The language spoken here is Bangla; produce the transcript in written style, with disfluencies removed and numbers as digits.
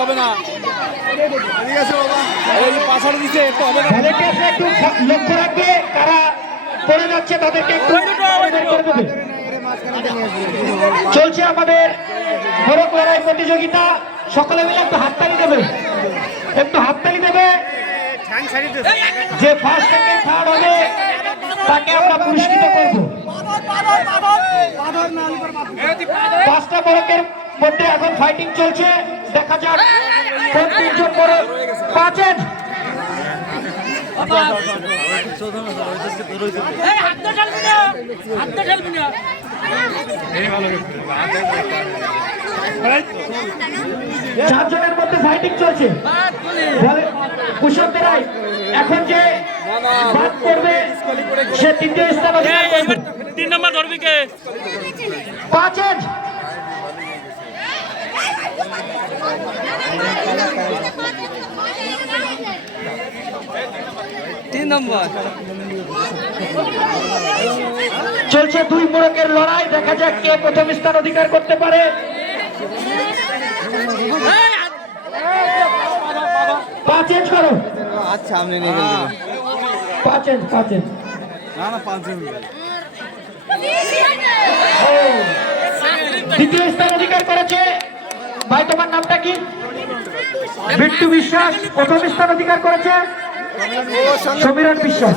হবে না পাশাড় দিচ্ছে একটু হবে না একটু লক্ষ্য রাখবে কারা পড়ে যাচ্ছে তাদেরকে একটু চলছে আমাদের মোরগ লড়াই প্রতিযোগিতা সকলে মিলে একটু হাততালি দেবে যে ফার্স্ট সেকেন্ড থার্ড হবে তাকে আমরা পুরস্কৃত করব পাঁচটা মোরগের মধ্যে এখন ফাইটিং চলছে দেখা যাক কোন তিনজন পরে পাঁচেন চারজনের মধ্যে ফাইটিং চলছে কুশল রায় এখন যে বাদ করবে সে তৃতীয় স্থান অধিকার করবে 3 নম্বর ধরবি কে পাঁচেন চলছে দুই মোড়কের লড়াই দেখা যাক কে প্রথম স্থান অধিকার করতে পারে পাঁচ ইঞ্চ করো আচ্ছা আপনি নিয়ে গেলেন পাঁচ ইঞ্চ না না 5 ইঞ্চ দ্বিতীয় স্থান অধিকার করেছে ভাই তোমার নামটা কি বিট্টু বিশ্বাস প্রথম স্থান অধিকার করেছে সমীরণ বিশ্বাস